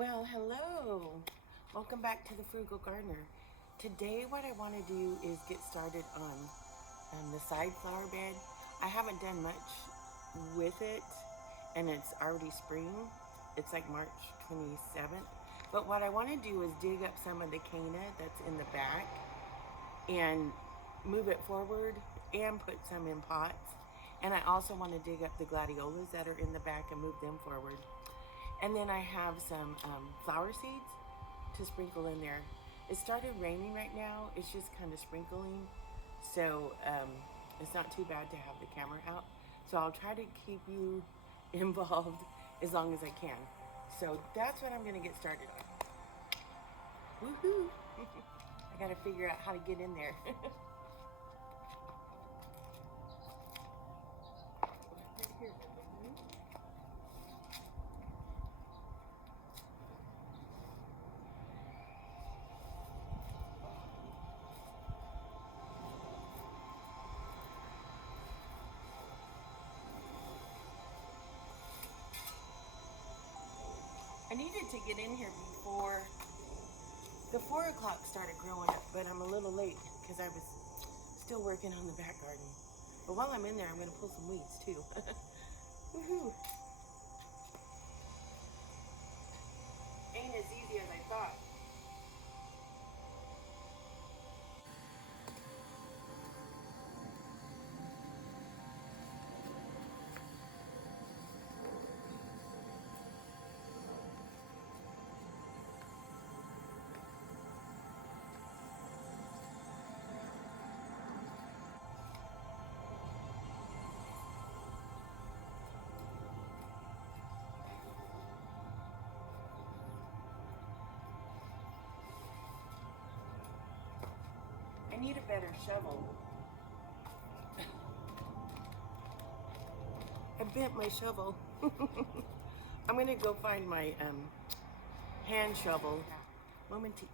Well, hello. Welcome back to the Frugal Gardener. Today what I want to do is get started on the side flower bed. I haven't done much with it, and it's already spring. It's like March 27th. But what I want to do is dig up some of the canna that's in the back and move it forward and put some in pots. And I also want to dig up the gladiolus that are in the back and move them forward. And then I have some flower seeds to sprinkle in there. It started raining right now. It's just kind of sprinkling. So it's not too bad to have the camera out. So I'll try to keep you involved as long as I can. So that's what I'm going to get started on. Woohoo! I got to figure out how to get in there. I needed to get in here before the 4 o'clock started growing up, but I'm a little late because I was still working on the back garden. But while I'm in there, I'm going to pull some weeds too. Woohoo! Ain't as easy as I thought. I need a better shovel. I bent my shovel. I'm gonna go find my hand shovel. Momentito.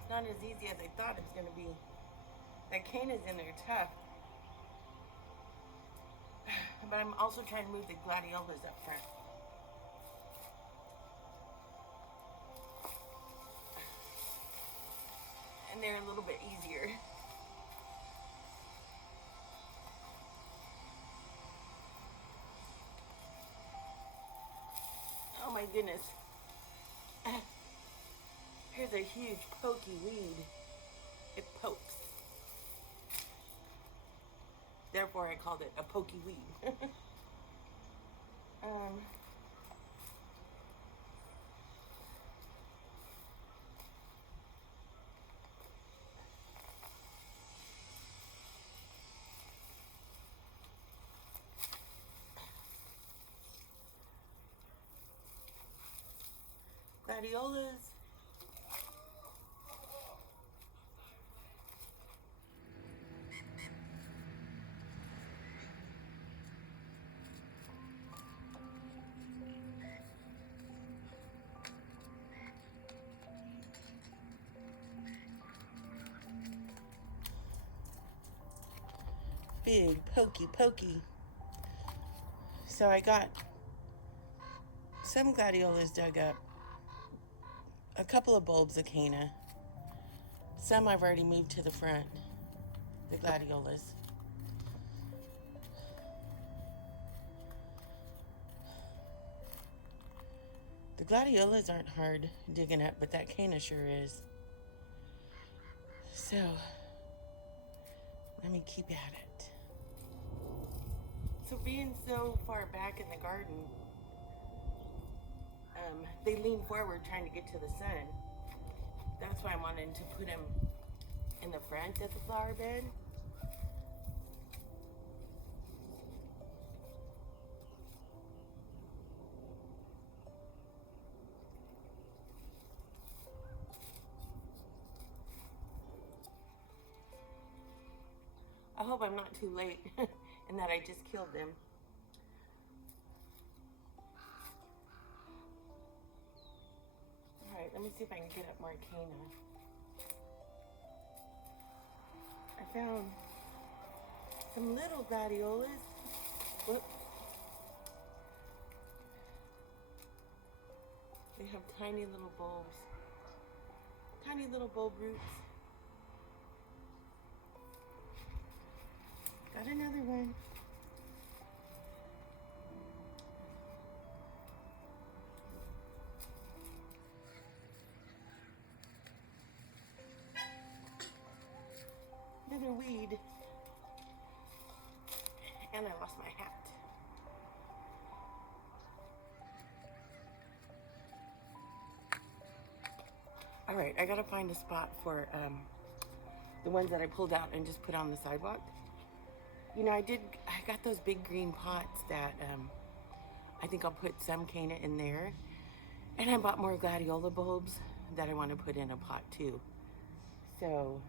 It's not as easy as I thought it was gonna be. That cane is in there tough. But I'm also trying to move the gladiolus up front. And they're a little bit easier. Oh my goodness. Here's a huge pokey weed. It pokes. Therefore I called it a pokey weed. Gladiolas. Big pokey. So I got some gladiolus dug up, a couple of bulbs of canna, Some I've already moved to the front, the gladiolus. The gladiolus aren't hard digging up, but that canna sure is. So, let me keep at it. So being so far back in the garden, they lean forward trying to get to the sun. That's why I'm wanting to put them in the front of the flower bed. I hope I'm not too late and that I just killed them. Alright, let me see if I can get up more canna. I found some little gladiolus. Whoop. They have tiny little bulbs. Tiny little bulb roots. Got another one. Another weed. And I lost my hat. Alright, I gotta find a spot for the ones that I pulled out and just put on the sidewalk. You know, I got those big green pots that I think I'll put some canna in there. And I bought more gladiola bulbs that I want to put in a pot too. So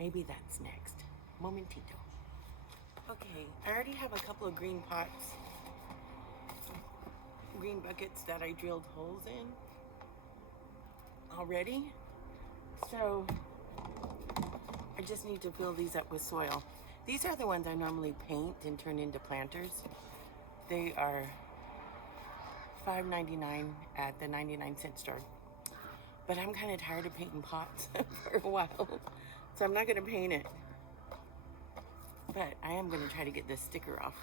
maybe that's next. Momentito. Okay, I already have a couple of green pots, green buckets that I drilled holes in already. So I just need to fill these up with soil. These are the ones I normally paint and turn into planters. They are $5.99 at the 99-cent store. But I'm kind of tired of painting pots for a while, so I'm not going to paint it. But I am going to try to get this sticker off.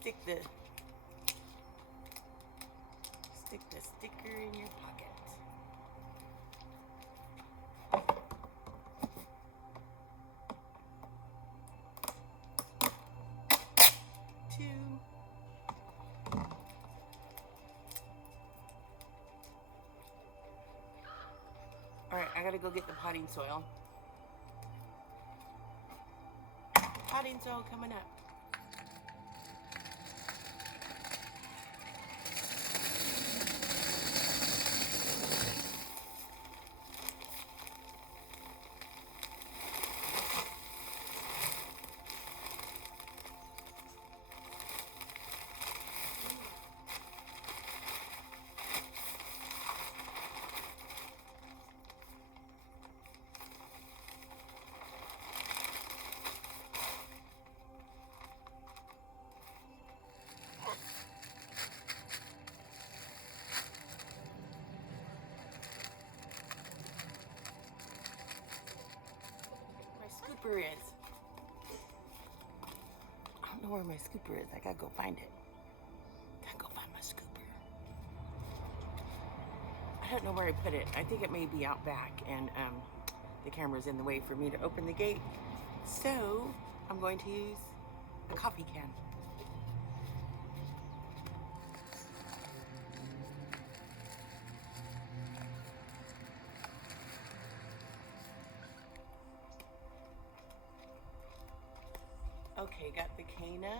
Stick the sticker in your pocket. Two. All right, I gotta go get the potting soil. Potting soil coming up. Is. I don't know where my scooper is. I gotta go find it. Gotta go find my scooper. I don't know where I put it. I think it may be out back, and the camera's in the way for me to open the gate. So I'm going to use a coffee can. Okay, got the canna.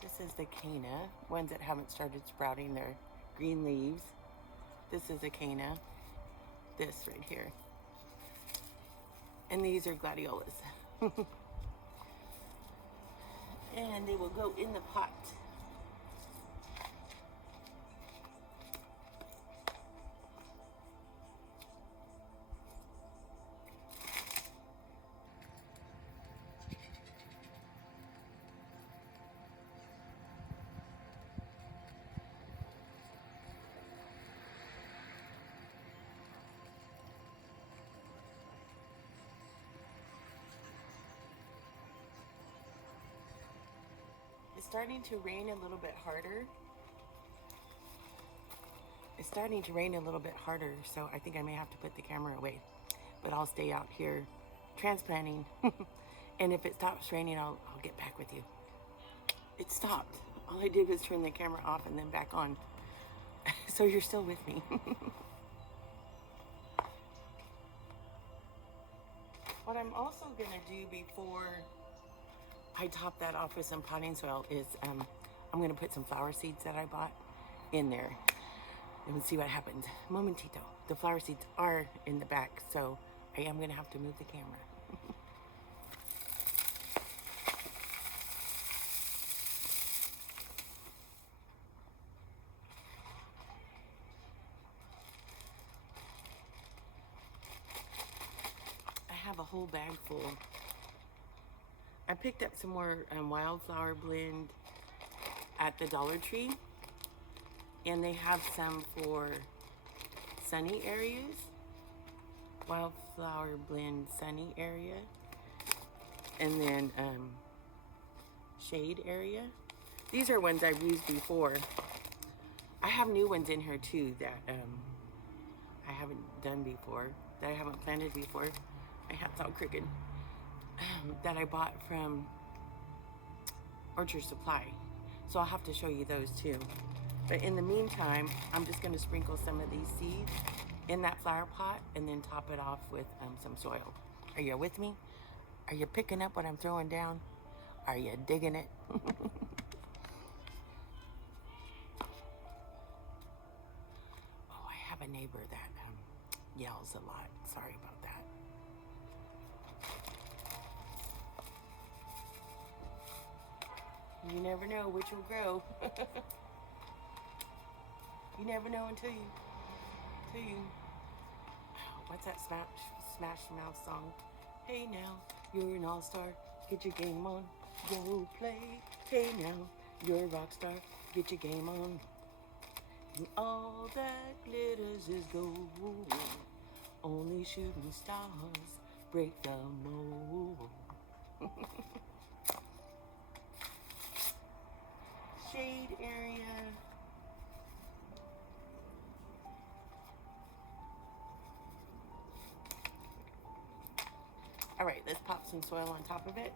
This is the canna, ones that haven't started sprouting their green leaves. This is a canna, this right here. And these are gladiolus. And they will go in the pot. starting to rain a little bit harder. It's starting to rain a little bit harder, so I think I may have to put the camera away. But I'll stay out here transplanting. And if it stops raining, I'll get back with you. It stopped. All I did was turn the camera off and then back on. So you're still with me. What I'm also gonna do before I top that off with some potting soil is I'm gonna put some flower seeds that I bought in there and we'll see what happens. Momentito. The flower seeds are in the back, so I am gonna have to move the camera. I have a whole bag full. I picked up some more wildflower blend at the Dollar Tree, and they have some for sunny areas. Wildflower blend sunny area, and then shade area. These are ones I've used before. I have new ones in here too that I haven't done before, that I haven't planted before. My hat's all crooked. That I bought from Orchard Supply. So I'll have to show you those too. But in the meantime, I'm just going to sprinkle some of these seeds in that flower pot and then top it off with some soil. Are you with me? Are you picking up what I'm throwing down? Are you digging it? Oh, I have a neighbor that yells a lot. Sorry about that. You never know which will grow. You never know until you, what's that Smash Mouth song? Hey now, you're an all-star, get your game on, go play. Hey now, you're a rock star, get your game on. And all that glitters is gold, only shooting stars break the mold. Shade area. All right, let's pop some soil on top of it.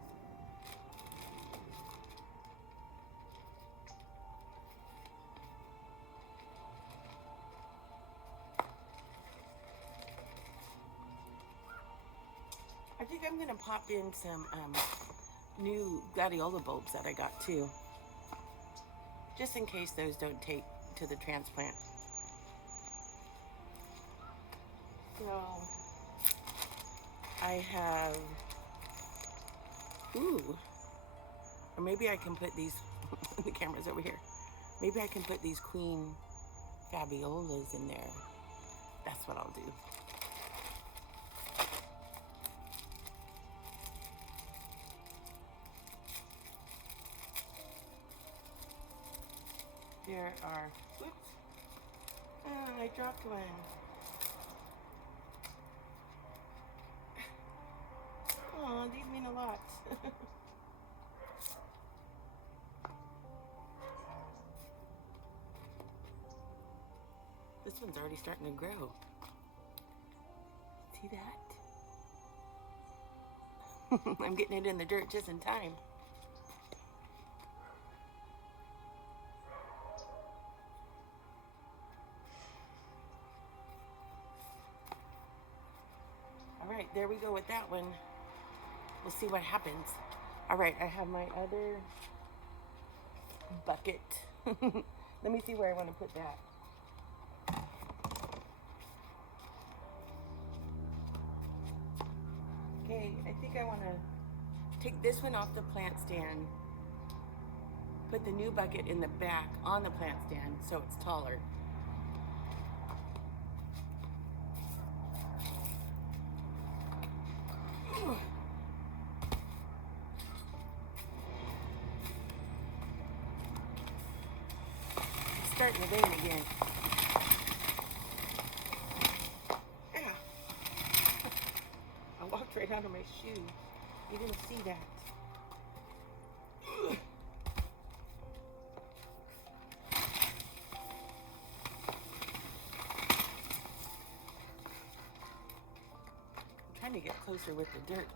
I think I'm gonna pop in some new gladiolus bulbs that I got too, just in case those don't take to the transplant. So I have, or maybe I can put these, the camera's over here. Maybe I can put these queen fabiolas in there. That's what I'll do. There are, whoops, I dropped one. Oh, these mean a lot. This one's already starting to grow. See that? I'm getting it in the dirt just in time. All right, there we go with that one. We'll see what happens. All right, I have my other bucket. Let me see where I want to put that. Okay, I think I want to take this one off the plant stand, put the new bucket in the back on the plant stand so it's taller. It's starting to rain again. Yeah. I walked right out of my shoe. You didn't see that. trying to get closer with the dirt.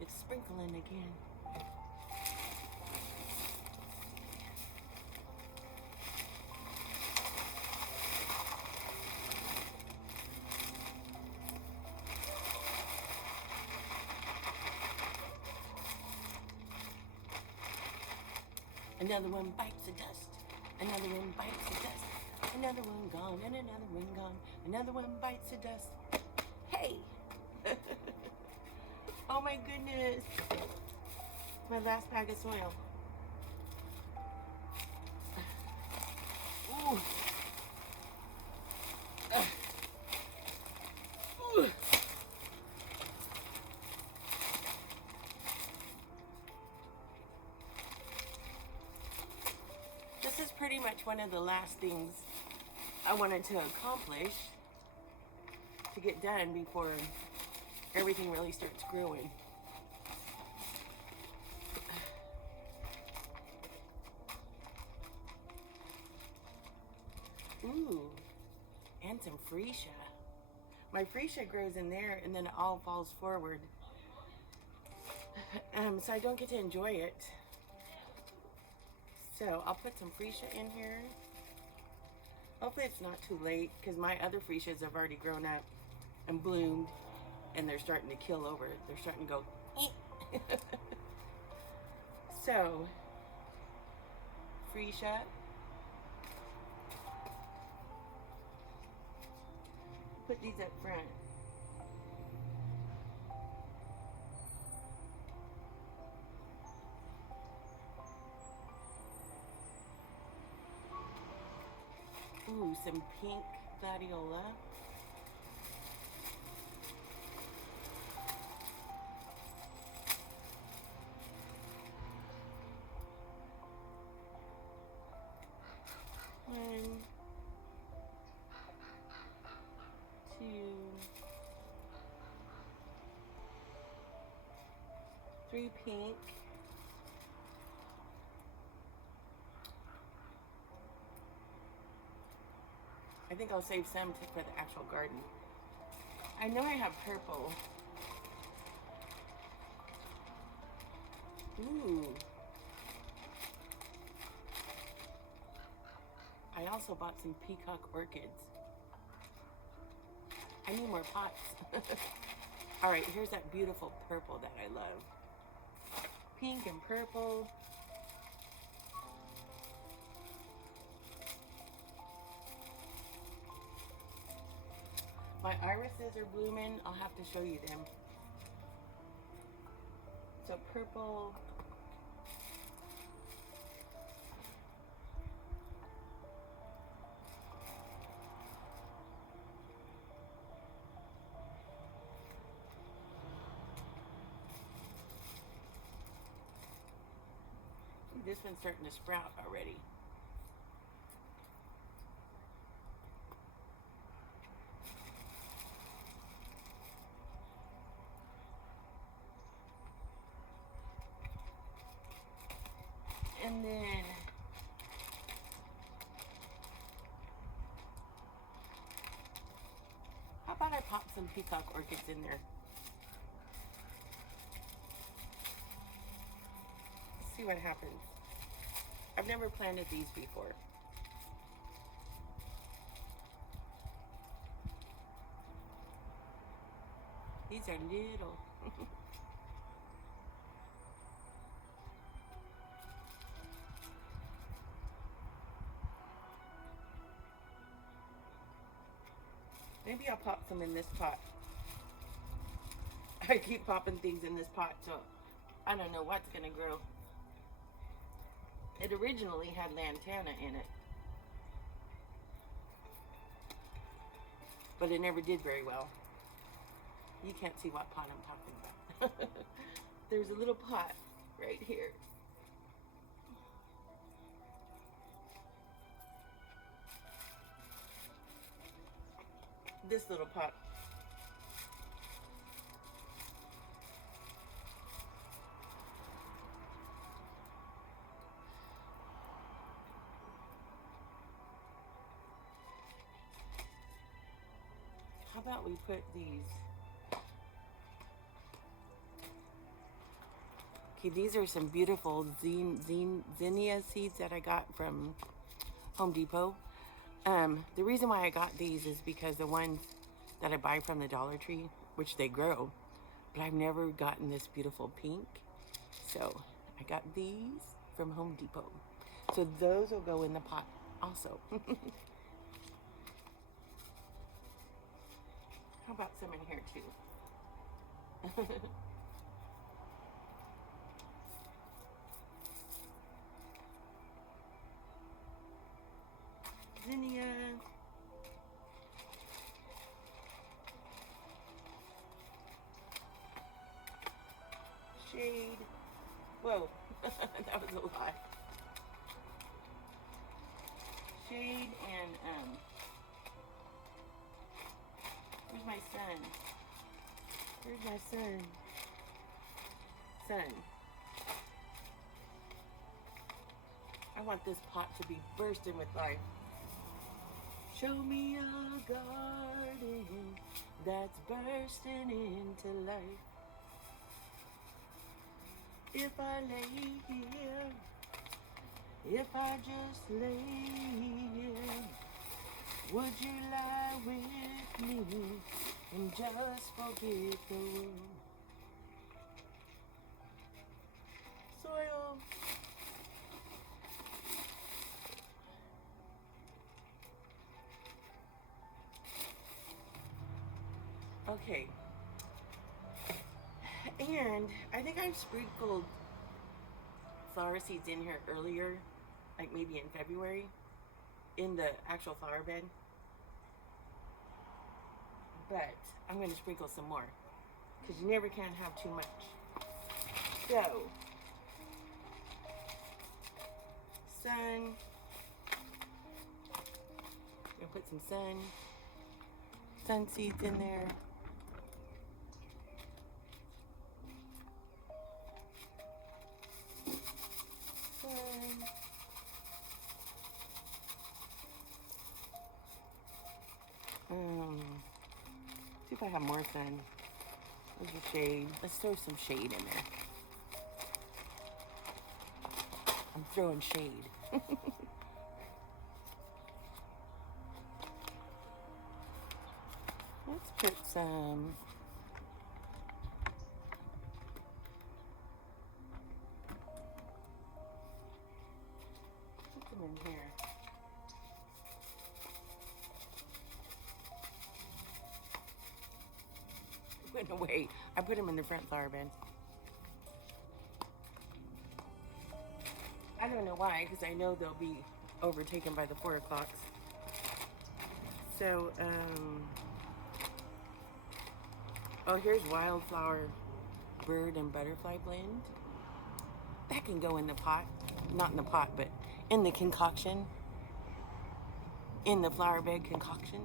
It's sprinkling again. Another one bites the dust. Another one bites the dust. Another one gone and another one gone. Another one bites the dust. Hey! Oh my goodness. My last bag of soil. Ooh. Ooh. This is pretty much one of the last things I wanted to accomplish to get done before everything really starts growing. Ooh, and some freesia. My freesia grows in there and then it all falls forward. So I don't get to enjoy it. So I'll put some freesia in here. Hopefully it's not too late because my other freesias have already grown up and bloomed and they're starting to kill over. They're starting to go eh. So freesia. Put these up front. Ooh, some pink gladiola. One, two, three pink. I think I'll save some for the actual garden. I know I have purple. Ooh. I also bought some peacock orchids. I need more pots. All right, here's that beautiful purple that I love. Pink and purple. My irises are blooming. I'll have to show you them. So purple. This one's starting to sprout already. And then how about I pop some peacock orchids in there? Let's see what happens. I've never planted these before. These are little. Maybe I'll pop some in this pot. I keep popping things in this pot, so I don't know what's gonna grow. It originally had lantana in it, but it never did very well. You can't see what pot I'm talking about. There's a little pot right here. This little pot. about we put these? Okay, these are some beautiful zinnia seeds that I got from Home Depot. The reason why I got these is because the ones that I buy from the Dollar Tree, which they grow, but I've never gotten this beautiful pink. So I got these from Home Depot. So those will go in the pot also. How about some in here too? Zinnia. Shade. Whoa, that was a lot. Shade and where's my sun? Where's my sun? Sun. I want this pot to be bursting with life. Show me a garden that's bursting into life. If I lay here, if I just lay here, would you lie with me and just forget the world? Soil. Okay. And I think I've sprinkled flower seeds in here earlier, like maybe in February, in the actual flower bed. But I'm going to sprinkle some more, because you never can have too much. So, sun. I'm going to put some sun seeds in there. See if I have more sun. There's a shade. Let's throw some shade in there. I'm throwing shade. Let's put some in here. Went away. I put them in the front flower bed. I don't know why, because I know they'll be overtaken by the 4 o'clocks. So, oh, here's wildflower, bird, and butterfly blend. That can go in the pot. Not in the pot, but in the concoction. In the flower bed concoction.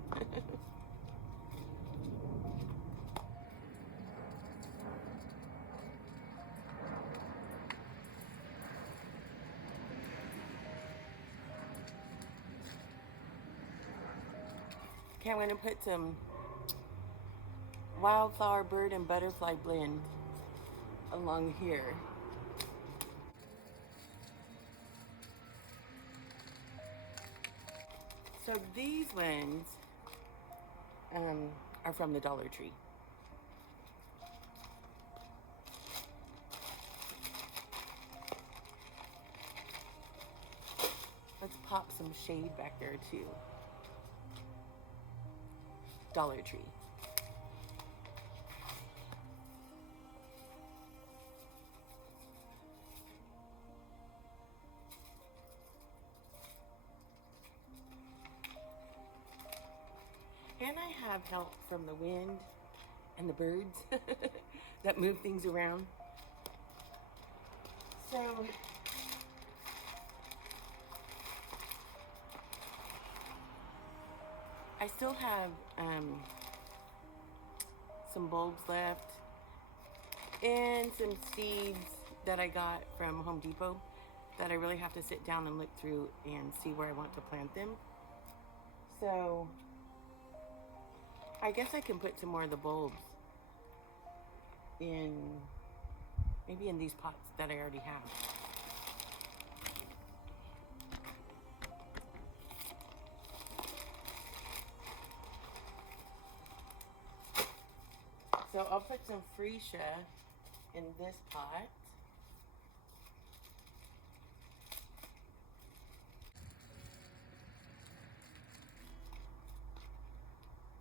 Okay, I'm going to put some wildflower, bird, and butterfly blend along here. So these ones are from the Dollar Tree. Let's pop some shade back there too. Dollar Tree. And I have help from the wind and the birds that move things around. So I still have some bulbs left and some seeds that I got from Home Depot that I really have to sit down and look through and see where I want to plant them. So I guess I can put some more of the bulbs in, maybe in these pots that I already have. So I'll put some freesia in this pot.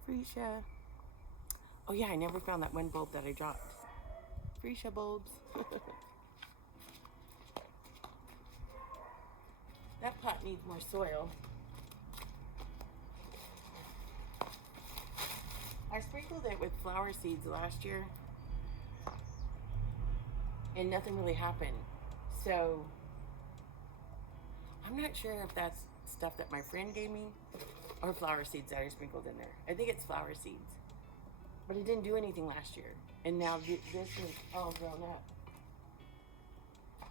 Freesia. Oh yeah, I never found that one bulb that I dropped. Freesia bulbs. That pot needs more soil. I sprinkled it with flower seeds last year and nothing really happened. So I'm not sure if that's stuff that my friend gave me or flower seeds that I sprinkled in there. I think it's flower seeds. But it didn't do anything last year. And now this is all grown up.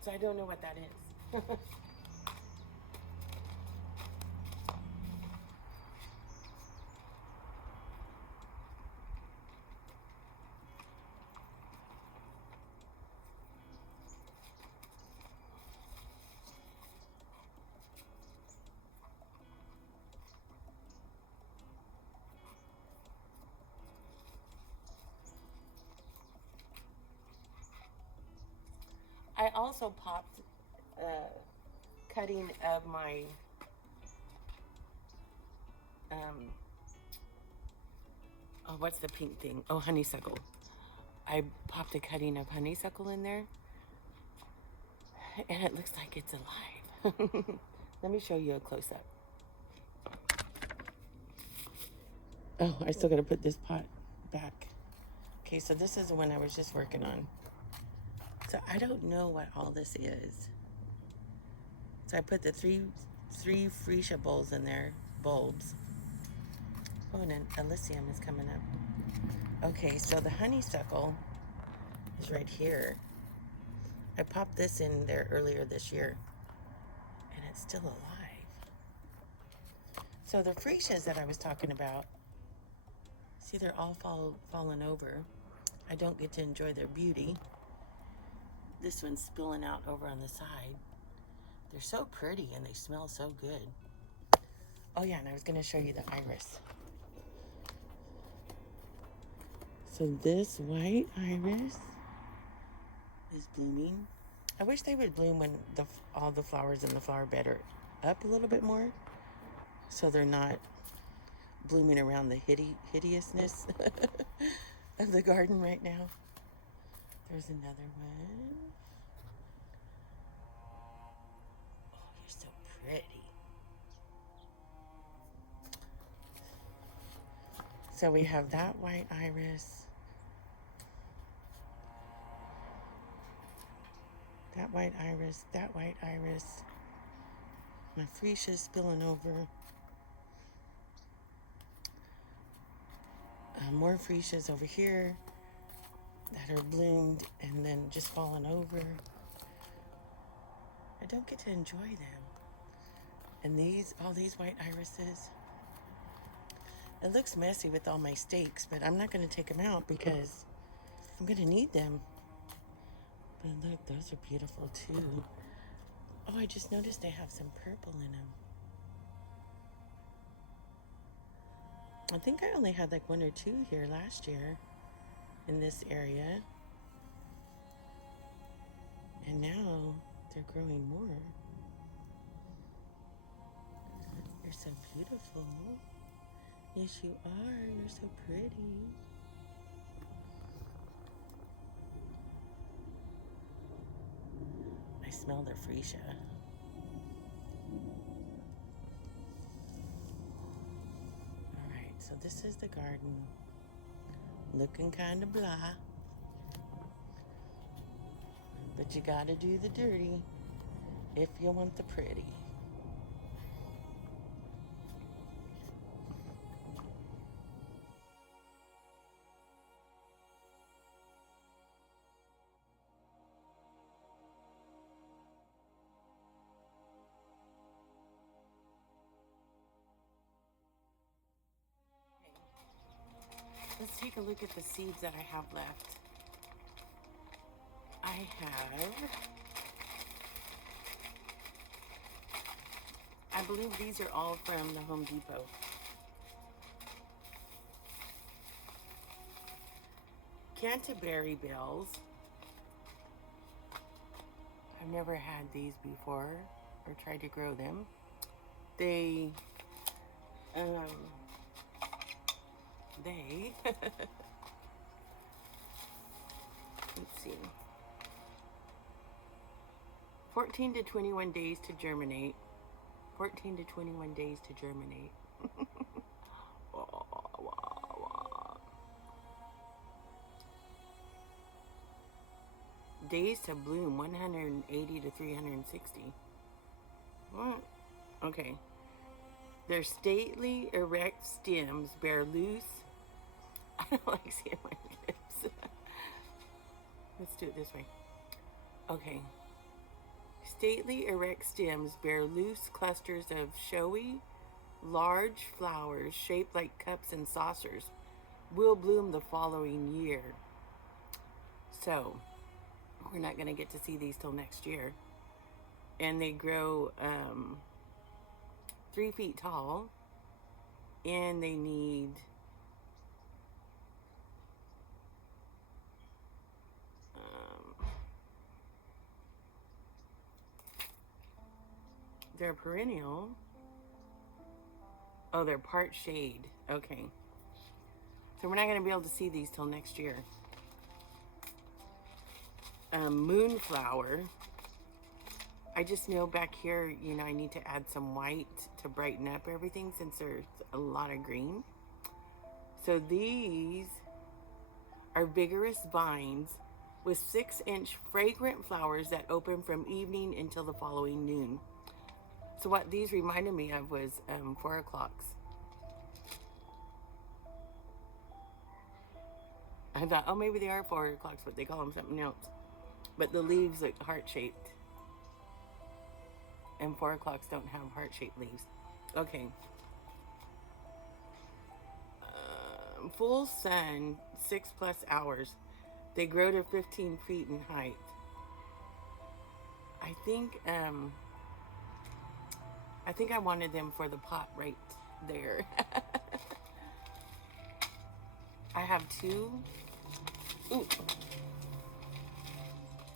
So I don't know what that is. I also popped a cutting of my oh, what's the pink thing? Oh, honeysuckle. I popped a cutting of honeysuckle in there, and it looks like it's alive. Let me show you a close-up. Oh, I still gotta put this pot back. Okay, so this is the one I was just working on. So I don't know what all this is. So I put the three freesia bulbs in there, bulbs. Oh, and an Elysium is coming up. Okay, so the honeysuckle is right here. I popped this in there earlier this year, and it's still alive. So the freesias that I was talking about, see, they're all fallen over. I don't get to enjoy their beauty. This one's spilling out over on the side. They're so pretty and they smell so good. Oh yeah, and I was gonna show you the iris. So this white iris is blooming. I wish they would bloom when all the flowers in the flower bed are up a little bit more, so they're not blooming around the hideousness of the garden right now. There's another one. Oh, you're so pretty. So we have that white iris, that white iris, that white iris. My freesia's spilling over. More freesias over here that are bloomed and then just fallen over. I don't get to enjoy them. And all these white irises. It looks messy with all my stakes, but I'm not going to take them out because I'm going to need them. But look, those are beautiful too. Oh, I just noticed they have some purple in them. I think I only had like one or two here last year in this area. And now they're growing more. You're so beautiful. Yes, you are. You're so pretty. I smell the freesia. All right, so this is the garden. Looking kind of blah. But you gotta do the dirty if you want the pretty. Let's take a look at the seeds that I have left. I believe these are all from the Home Depot. Canterbury bells. I've never had these before or tried to grow them. They let's see, 14 to 21 days to germinate. 14 to 21 days to germinate. Days to bloom, 180 to 360. What? Okay. Their stately, erect stems bear loose. I don't like seeing my lips. Let's do it this way. Okay. Stately, erect stems bear loose clusters of showy, large flowers shaped like cups and saucers. Will bloom the following year. So, we're not going to get to see these till next year. And they grow 3 feet tall. And they need they're perennial. Oh, they're part shade. Okay. So we're not going to be able to see these till next year. Moonflower. I just know back here, you know, I need to add some white to brighten up everything since there's a lot of green. So these are vigorous vines with 6-inch fragrant flowers that open from evening until the following noon. So what these reminded me of was 4 o'clocks. I thought, oh, maybe they are 4 o'clocks, but they call them something else. But the leaves look heart-shaped. And 4 o'clocks don't have heart-shaped leaves. Okay. Full sun, 6+ hours. They grow to 15 feet in height. I think I wanted them for the pot right there. I have two. Ooh.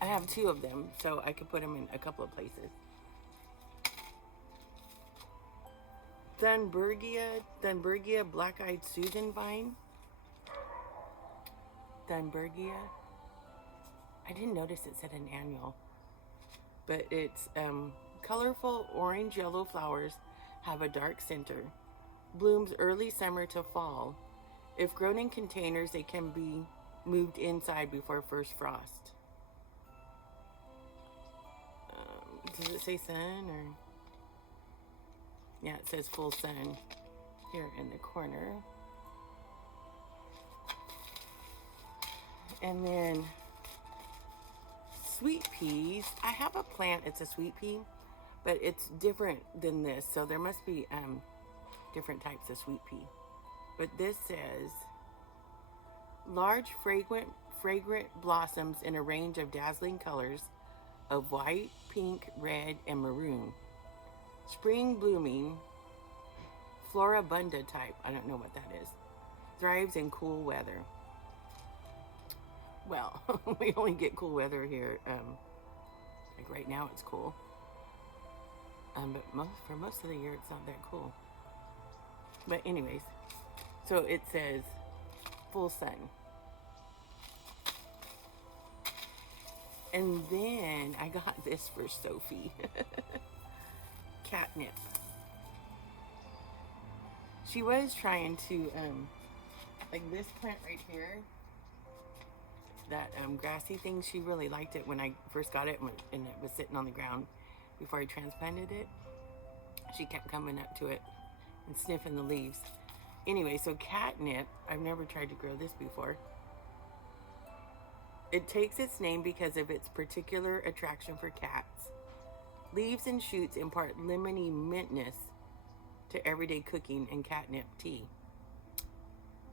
I have 2 of them, so I could put them in a couple of places. Thunbergia black-eyed Susan vine. Thunbergia. I didn't notice it said an annual. But it's colorful orange-yellow flowers have a dark center. Blooms early summer to fall. If grown in containers, they can be moved inside before first frost. Does it say sun or? Yeah, it says full sun here in the corner. And then sweet peas. I have a plant, it's a sweet pea, but it's different than this. So there must be different types of sweet pea. But this says large fragrant blossoms in a range of dazzling colors of white, pink, red, and maroon. Spring blooming, floribunda type, I don't know what that is, thrives in cool weather. Well, we only get cool weather here, like right now it's cool. But for most of the year it's not that cool. But anyways, so it says full sun. And then I got this for Sophie. Catnip. She was trying to, like this plant right here, that grassy thing, she really liked it when I first got it and it was sitting on the ground before I transplanted it. She kept coming up to it and sniffing the leaves. Anyway, so catnip, I've never tried to grow this before. It takes its name because of its particular attraction for cats. Leaves and shoots impart lemony mintness to everyday cooking and catnip tea.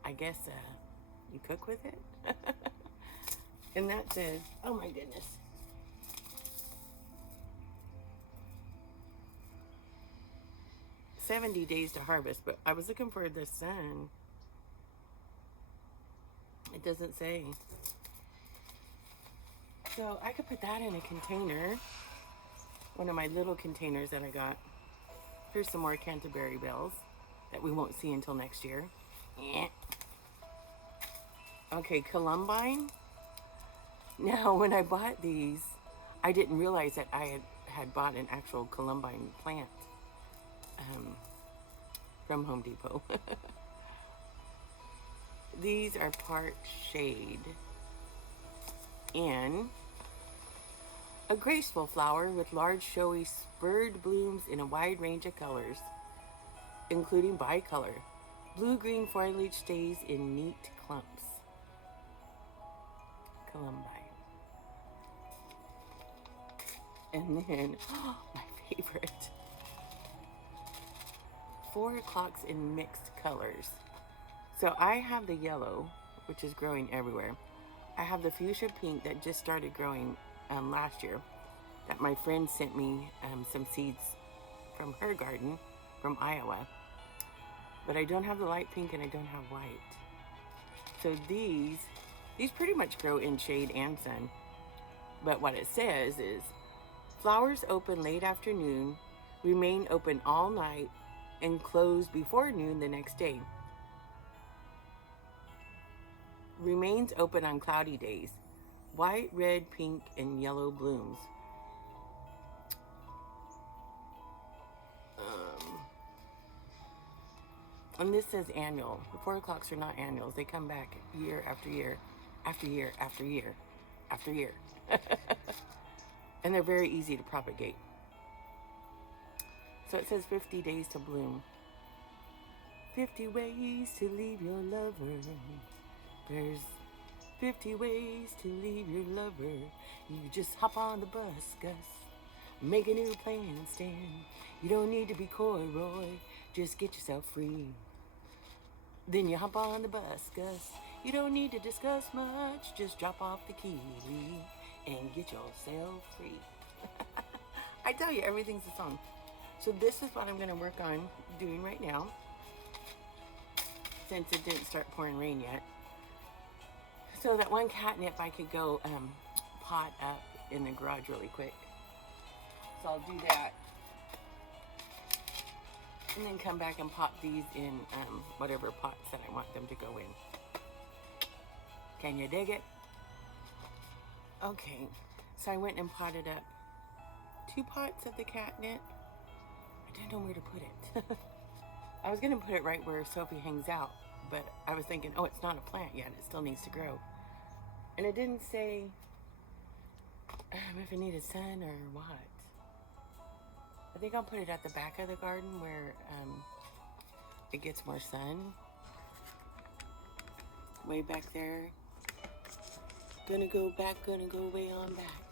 I guess You cook with it? And that says, oh my goodness. "70 days to harvest," but I was looking for the sun. It doesn't say. So I could put that in a container. One of my little containers that I got. Here's some more Canterbury bells that we won't see until next year. Okay, columbine. Now, when I bought these, I didn't realize that I had bought an actual columbine plant from Home Depot. These are part shade and a graceful flower with large, showy, spurred blooms in a wide range of colors, including bicolor. Blue-green foliage stays in neat clumps. Columbine. And then, oh, my favorite. 4 o'clocks in mixed colors. So I have the yellow, which is growing everywhere. I have the fuchsia pink that just started growing last year, that my friend sent me some seeds from her garden from Iowa. But I don't have the light pink and I don't have white. So these pretty much grow in shade and sun. But what it says is, flowers open late afternoon, remain open all night, and close before noon the next day. Remains open on cloudy days. White, red, pink, and yellow blooms. And this says annual. The 4 o'clocks are not annuals. They come back year after year, after year, after year, after year. And they're very easy to propagate. So it says 50 days to bloom. 50 ways to leave your lover. There's 50 ways to leave your lover. You just hop on the bus, Gus. Make a new plan and stand. You don't need to be coy, Roy. Just get yourself free. Then you hop on the bus, Gus. You don't need to discuss much. Just drop off the key and get yourself free. I tell you, everything's a song. So this is what I'm going to work on doing right now, since it didn't start pouring rain yet. So that one catnip I could go pot up in the garage really quick. So I'll do that. And then come back and pop these in whatever pots that I want them to go in. Can you dig it? Okay, so I went and potted up 2 pots of the catnip. I didn't know where to put it. I was gonna put it right where Sophie hangs out, but I was thinking, oh, it's not a plant yet, it still needs to grow. And it didn't say if it needed sun or what. I think I'll put it at the back of the garden where it gets more sun. Way back there. Gonna go back, gonna go way on back.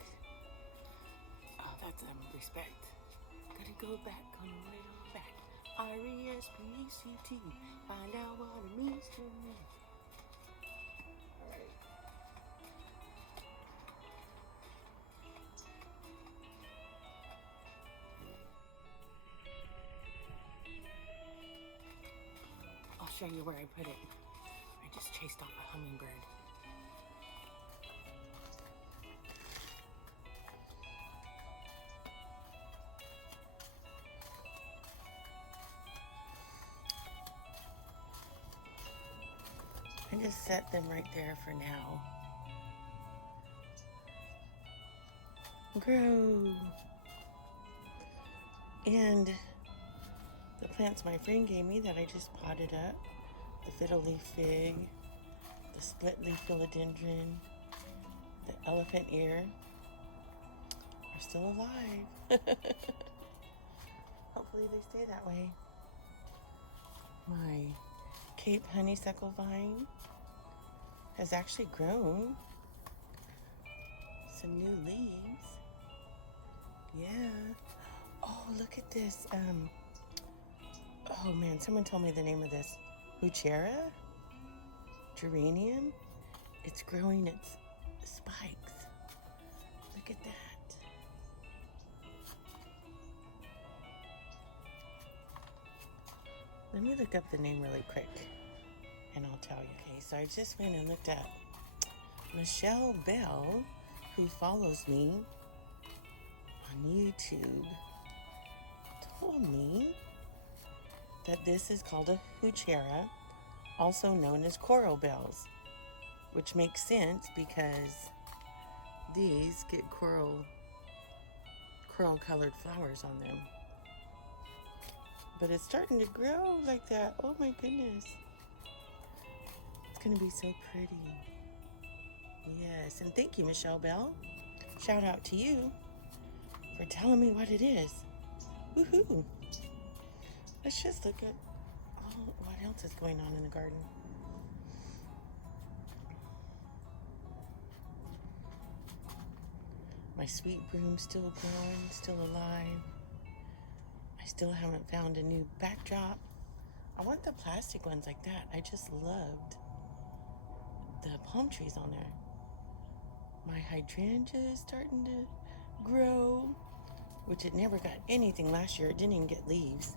Oh, that's respect. Gonna go back, gonna way on back. R-E-S-P-E-C-T. Find out what it means to me. Alright. I'll show you where I put it. I just chased off a hummingbird. I just set them right there for now. Grow. And the plants my friend gave me that I just potted up, the fiddle leaf fig, the split leaf philodendron, the elephant ear, are still alive. Hopefully they stay that way. My Cape honeysuckle vine has actually grown some new leaves. Yeah. Oh, look at this. Oh man, someone told me the name of this. Huchera? geranium, it's growing its spikes. Look at that. Let me look up the name really quick and I'll tell you. Okay, so I just went and looked up. Michelle Bell, who follows me on YouTube, told me that this is called a heuchera, also known as coral bells, which makes sense because these get coral colored flowers on them. But it's starting to grow like that. Oh my goodness. It's going to be so pretty. Yes, and thank you, Michelle Bell. Shout out to you for telling me what it is. Woohoo! Let's just look at what else is going on in the garden. My sweet broom's still growing, still alive. I still haven't found a new backdrop. I want the plastic ones like that. I just loved the palm trees on there. My hydrangea is starting to grow, which it never got anything last year. It didn't even get leaves.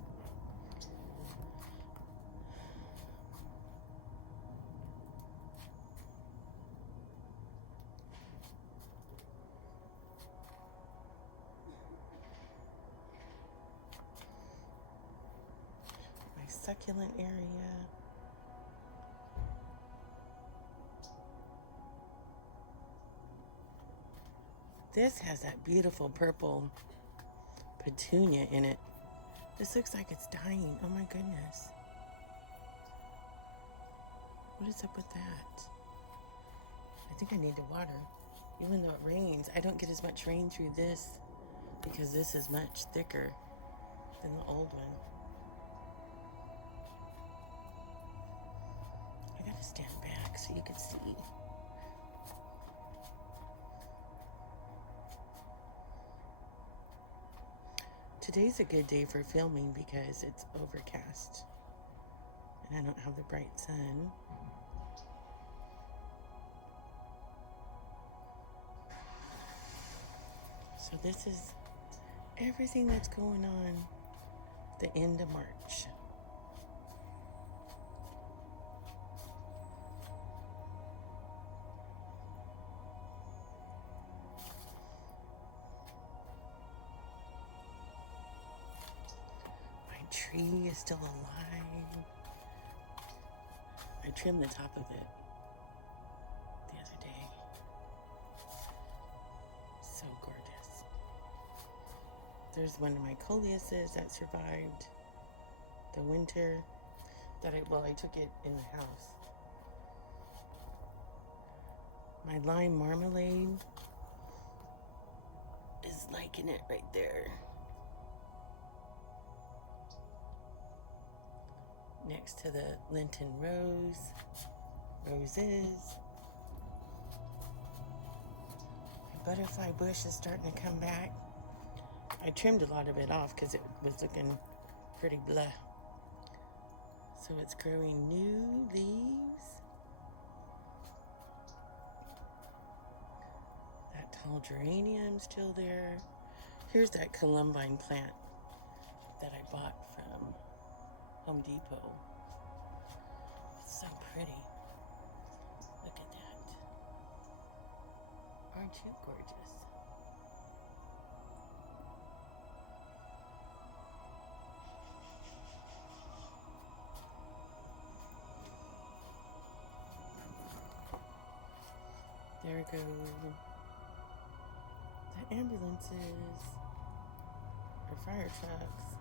My succulent area. This has that beautiful purple petunia in it. This looks like it's dying. Oh my goodness. What is up with that? I think I need to water. Even though it rains, I don't get as much rain through this because this is much thicker than the old one. I gotta stand back so you can see. Today's a good day for filming because it's overcast and I don't have the bright sun. So this is everything that's going on the end of March. Tree is still alive. I trimmed the top of it the other day. So gorgeous. There's one of my coleuses that survived the winter that I took it in the house. My lime marmalade is liking it right there. Next to the Lenten roses. My butterfly bush is starting to come back. I trimmed a lot of it off because it was looking pretty blah. So it's growing new leaves. That tall geranium's still there. Here's that columbine plant that I bought from Home Depot. It's so pretty. Look at that. Aren't you gorgeous? There go the ambulances or fire trucks.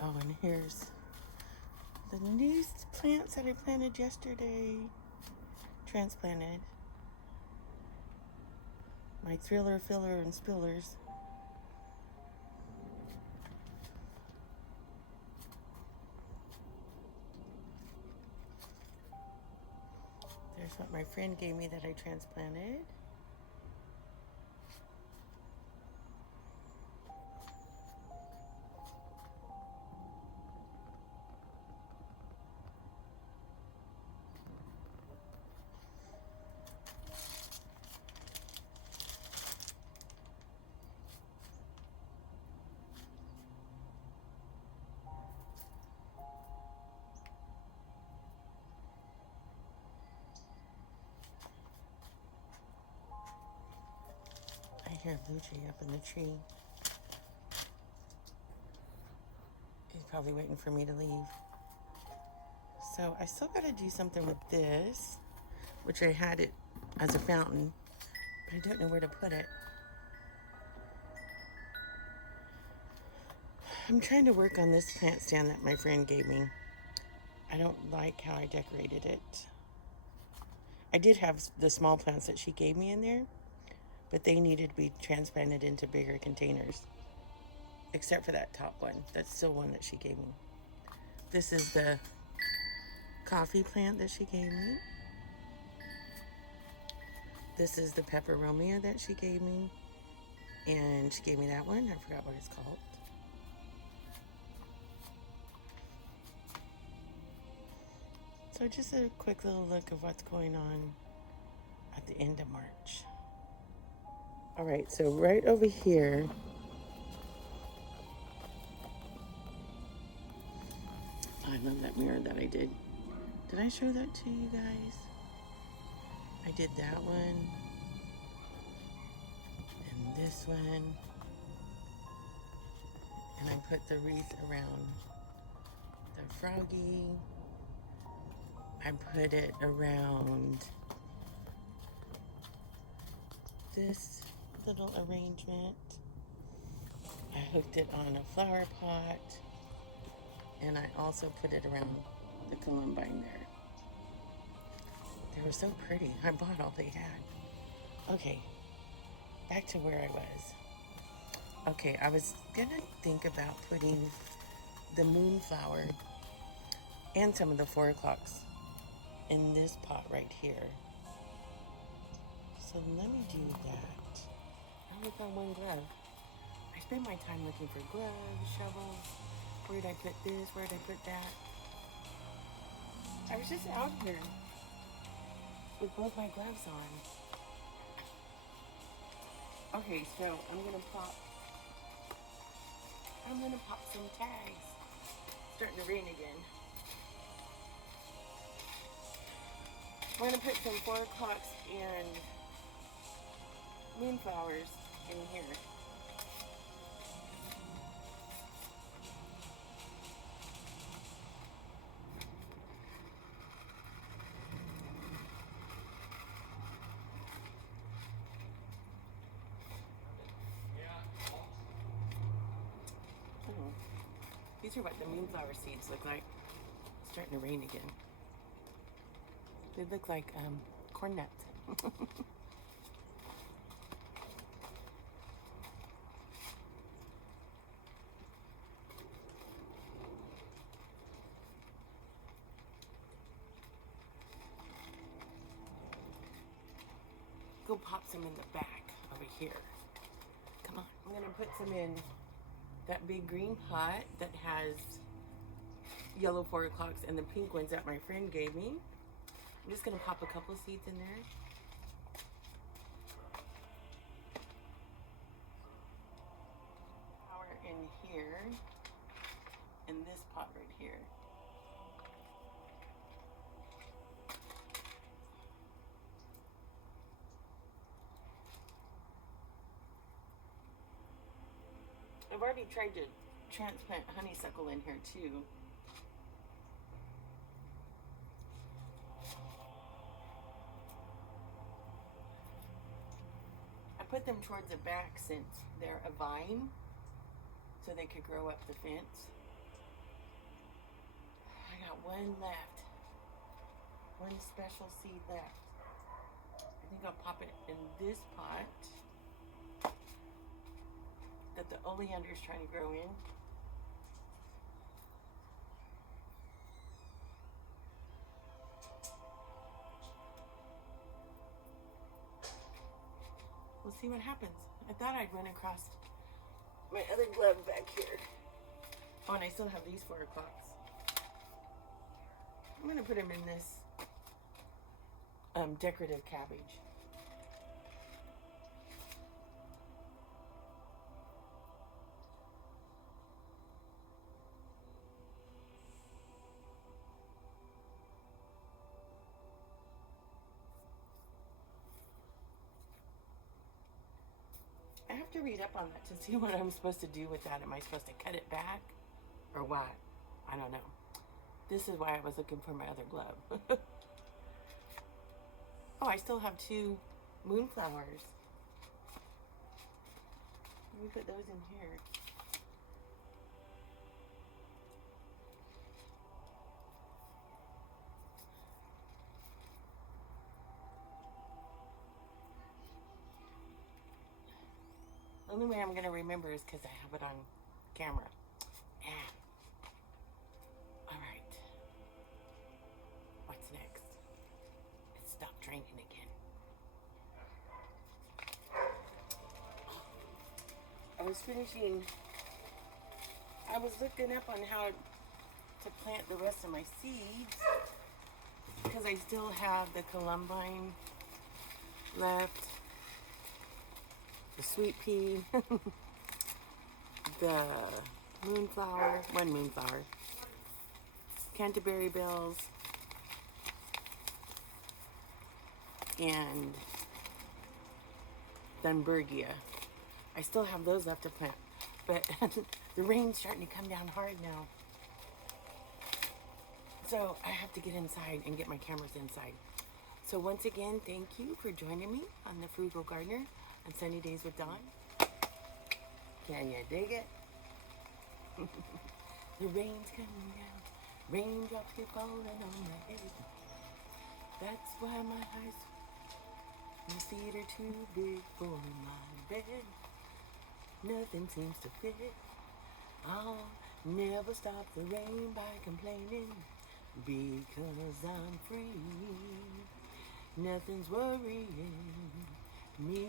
Oh, and here's the new plants that I planted yesterday, transplanted. My thriller, filler, and spillers. There's what my friend gave me that I transplanted. I hear a blue jay up in the tree. He's probably waiting for me to leave. So I still got to do something with this, which I had it as a fountain, but I don't know where to put it. I'm trying to work on this plant stand that my friend gave me. I don't like how I decorated it. I did have the small plants that she gave me in there, but they needed to be transplanted into bigger containers. Except for that top one. That's still one that she gave me. This is the coffee plant that she gave me. This is the peperomia that she gave me. And she gave me that one. I forgot what it's called. So just a quick little look of what's going on at the end of March. All right, so right over here, I love that mirror that I did. Did I show that to you guys? I did that one. And this one. And I put the wreath around the froggy. I put it around this little arrangement. I hooked it on a flower pot. And I also put it around the columbine there. They were so pretty. I bought all they had. Okay, back to where I was. Okay, I was gonna think about putting the moonflower and some of the 4 o'clocks in this pot right here. So let me do that. I only found one glove. I spend my time looking for gloves, shovels. Where did I put this? Where did I put that? I was just out here with both my gloves on. Okay, so I'm gonna pop some tags. It's starting to rain again. I'm gonna put some 4 o'clocks and moonflowers in here. Oh, these are what the moonflower seeds look like. It's starting to rain again. They look like corn nuts. Go pop some in the back over here. Come on. I'm gonna put some in that big green pot that has yellow 4 o'clocks and the pink ones that my friend gave me. I'm just gonna pop a couple seeds in there. Power in here, in this pot right here. I've already tried to transplant honeysuckle in here too. I put them towards the back since they're a vine, so they could grow up the fence. I got one left. One special seed left. I think I'll pop it in this pot that the oleander is trying to grow in. We'll see what happens. I thought I'd run across my other glove back here. Oh, and I still have these 4 o'clocks. I'm gonna put them in this decorative cabbage. I have to read up on that to see what I'm supposed to do with that. Am I supposed to cut it back or what? I don't know. This is why I was looking for my other glove. Oh, I still have 2 moonflowers. Let me put those in here. The only way I'm going to remember is because I have it on camera. Ah. All right. What's next? It stopped drinking again. I was looking up on how to plant the rest of my seeds because I still have the columbine left, the sweet pea, the moonflower, one moonflower, canterbury bells, and Dunbergia. I still have those left to plant, but the rain's starting to come down hard now. So I have to get inside and get my cameras inside. So once again, thank you for joining me on the Frugal Gardener on Sunny Days with Dawn. Can you dig it? The rain's coming down, raindrops keep falling on my head. That's why my feet are too big for my bed. Nothing seems to fit. I'll never stop the rain by complaining because I'm free. Nothing's worrying me.